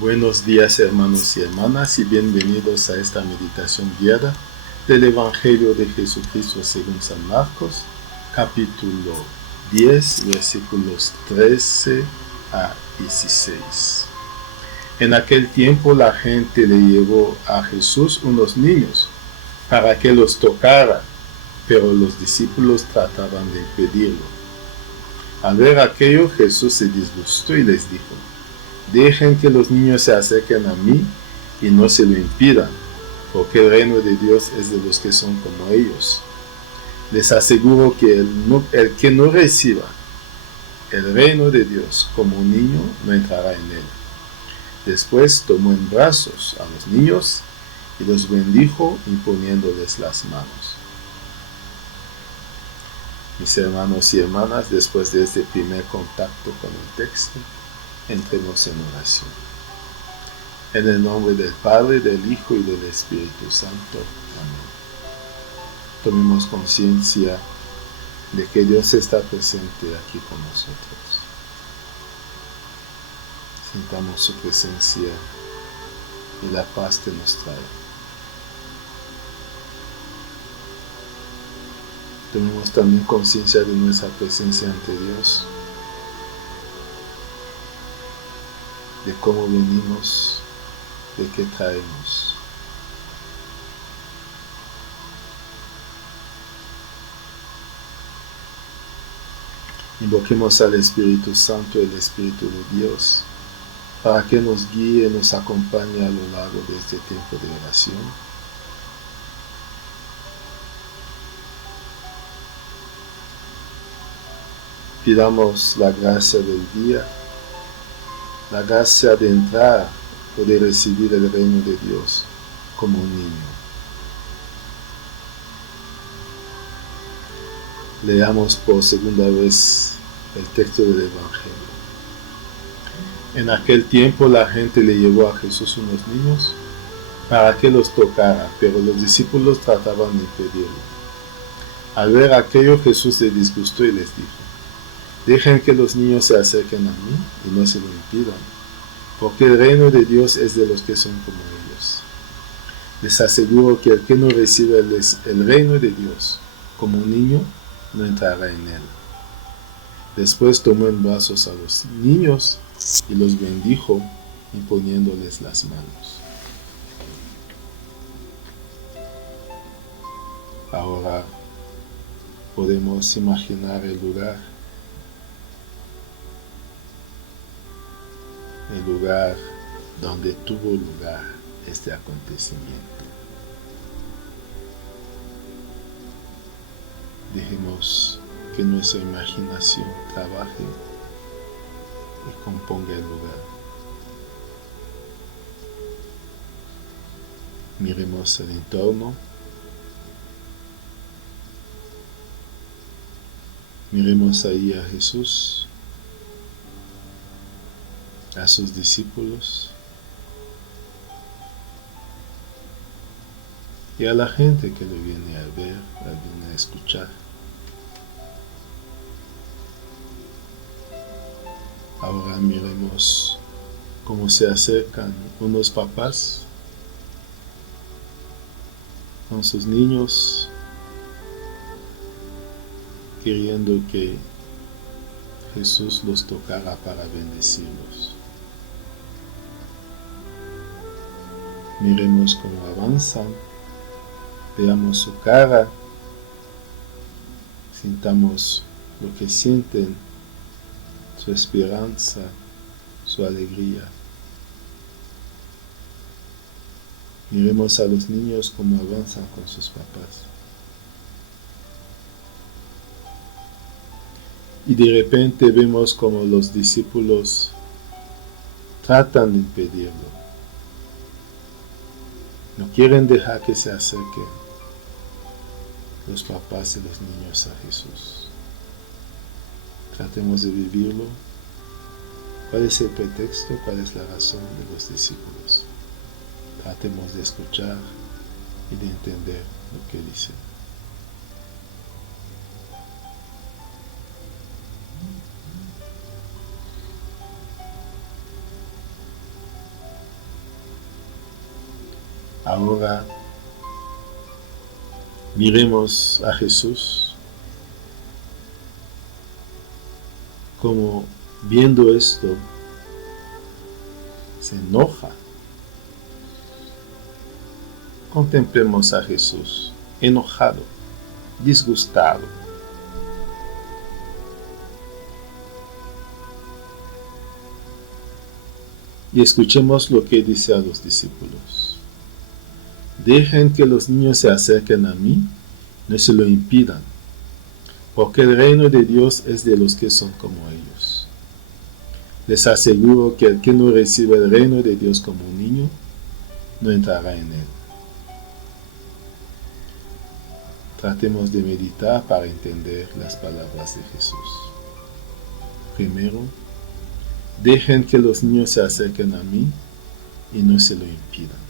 Buenos días, hermanos y hermanas, y bienvenidos a esta meditación guiada del Evangelio de Jesucristo según San Marcos, capítulo 10, versículos 13 a 16. En aquel tiempo la gente le llevó a Jesús unos niños para que los tocara, pero los discípulos trataban de impedirlo. Al ver aquello, Jesús se disgustó y les dijo: dejen que los niños se acerquen a mí y no se lo impidan, porque el reino de Dios es de los que son como ellos. Les aseguro que el que no reciba el reino de Dios como un niño no entrará en él. Después tomó en brazos a los niños y los bendijo imponiéndoles las manos. Mis hermanos y hermanas, después de este primer contacto con el texto, entremos en oración. En el nombre del Padre, del Hijo y del Espíritu Santo. Amén. Tomemos conciencia de que Dios está presente aquí con nosotros. Sintamos su presencia y la paz que nos trae. Tomemos también conciencia de nuestra presencia ante Dios, de cómo venimos, de qué traemos. Invoquemos al Espíritu Santo, el Espíritu de Dios, para que nos guíe y nos acompañe a lo largo de este tiempo de oración. Pidamos la gracia del día, la gracia de entrar o de recibir el reino de Dios como un niño. Leamos por segunda vez el texto del Evangelio. En aquel tiempo la gente le llevó a Jesús unos niños para que los tocara, pero los discípulos trataban de impedirlo. Al ver aquello, Jesús se disgustó y les dijo: dejen que los niños se acerquen a mí y no se lo impidan, porque el reino de Dios es de los que son como ellos. Les aseguro que el que no recibe el reino de Dios como un niño, no entrará en él. Después tomó en brazos a los niños y los bendijo imponiéndoles las manos. Ahora podemos imaginar el lugar donde tuvo lugar este acontecimiento. Dejemos que nuestra imaginación trabaje y componga el lugar. Miremos el entorno. Miremos ahí a Jesús, a sus discípulos y a la gente que le viene a ver, le viene a escuchar. Ahora miremos cómo se acercan unos papás con sus niños, queriendo que Jesús los tocara para bendecirlos. Miremos cómo avanzan, veamos su cara, sintamos lo que sienten, su esperanza, su alegría. Miremos a los niños cómo avanzan con sus papás. Y de repente vemos como los discípulos tratan de impedirlo. No quieren dejar que se acerquen los papás y los niños a Jesús. Tratemos de vivirlo. ¿Cuál es el pretexto? ¿Cuál es la razón de los discípulos? Tratemos de escuchar y de entender lo que dicen. Ahora miremos a Jesús como viendo esto se enoja. Contemplemos a Jesús enojado, disgustado. Y escuchemos lo que dice a los discípulos. Dejen que los niños se acerquen a mí, no se lo impidan, porque el reino de Dios es de los que son como ellos. Les aseguro que el que no recibe el reino de Dios como un niño, no entrará en él. Tratemos de meditar para entender las palabras de Jesús. Primero, dejen que los niños se acerquen a mí y no se lo impidan.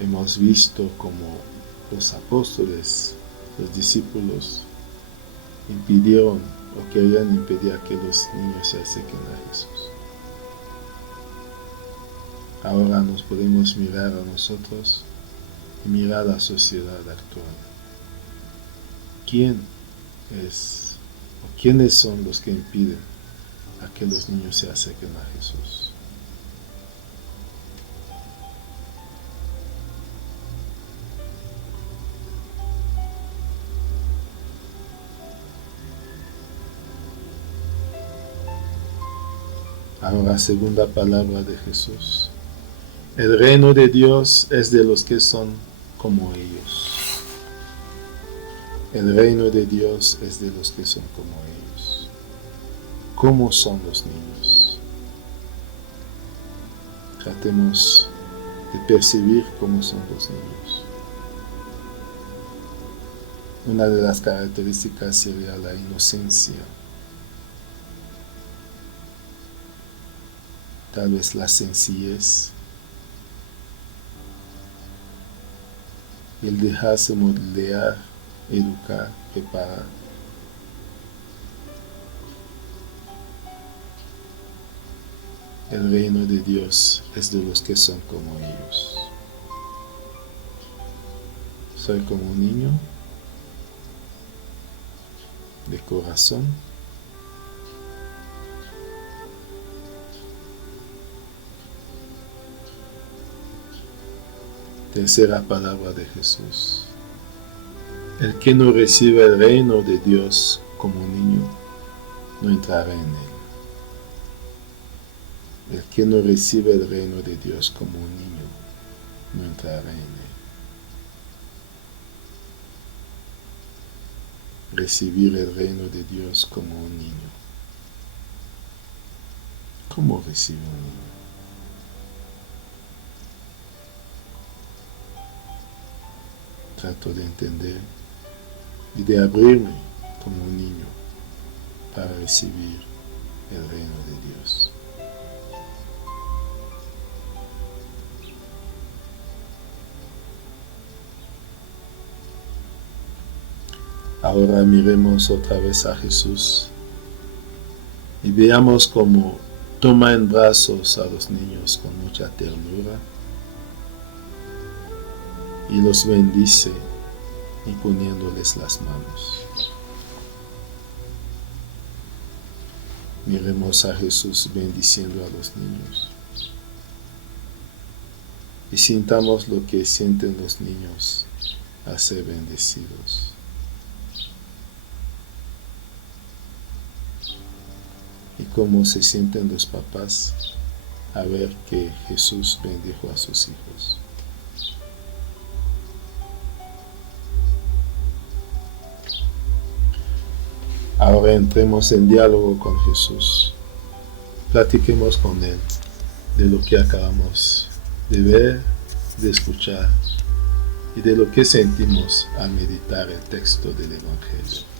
Hemos visto cómo los apóstoles, los discípulos, impidieron o querían impedir que los niños se acerquen a Jesús. Ahora nos podemos mirar a nosotros y mirar a la sociedad actual. ¿Quién es o quiénes son los que impiden a que los niños se acerquen a Jesús? Ahora, segunda palabra de Jesús. El reino de Dios es de los que son como ellos. El reino de Dios es de los que son como ellos. ¿Cómo son los niños? Tratemos de percibir cómo son los niños. Una de las características sería la inocencia. Tal vez la sencillez, el dejarse moldear, educar, preparar. El reino de Dios es de los que son como ellos. Soy como un niño de corazón. Tercera palabra de Jesús. El que no recibe el reino de Dios como un niño, no entrará en él. El que no recibe el reino de Dios como un niño, no entrará en él. Recibir el reino de Dios como un niño. ¿Cómo recibe un niño? Trato de entender y de abrirme como un niño para recibir el reino de Dios. Ahora miremos otra vez a Jesús y veamos cómo toma en brazos a los niños con mucha ternura y los bendice imponiéndoles las manos. Miremos a Jesús bendiciendo a los niños y sintamos lo que sienten los niños al ser bendecidos. Y cómo se sienten los papás a ver que Jesús bendijo a sus hijos. Ahora entremos en diálogo con Jesús. Platiquemos con Él de lo que acabamos de ver, de escuchar y de lo que sentimos al meditar el texto del Evangelio.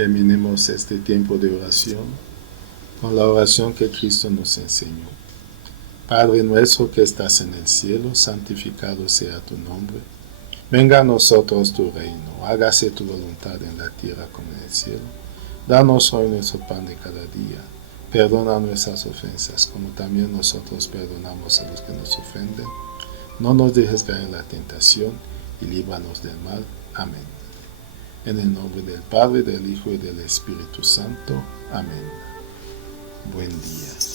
Terminemos este tiempo de oración con la oración que Cristo nos enseñó. Padre nuestro que estás en el cielo, santificado sea tu nombre. Venga a nosotros tu reino, hágase tu voluntad en la tierra como en el cielo. Danos hoy nuestro pan de cada día. Perdona nuestras ofensas, como también nosotros perdonamos a los que nos ofenden. No nos dejes caer en la tentación y líbranos del mal. Amén. En el nombre del Padre, del Hijo y del Espíritu Santo. Amén. Buen día.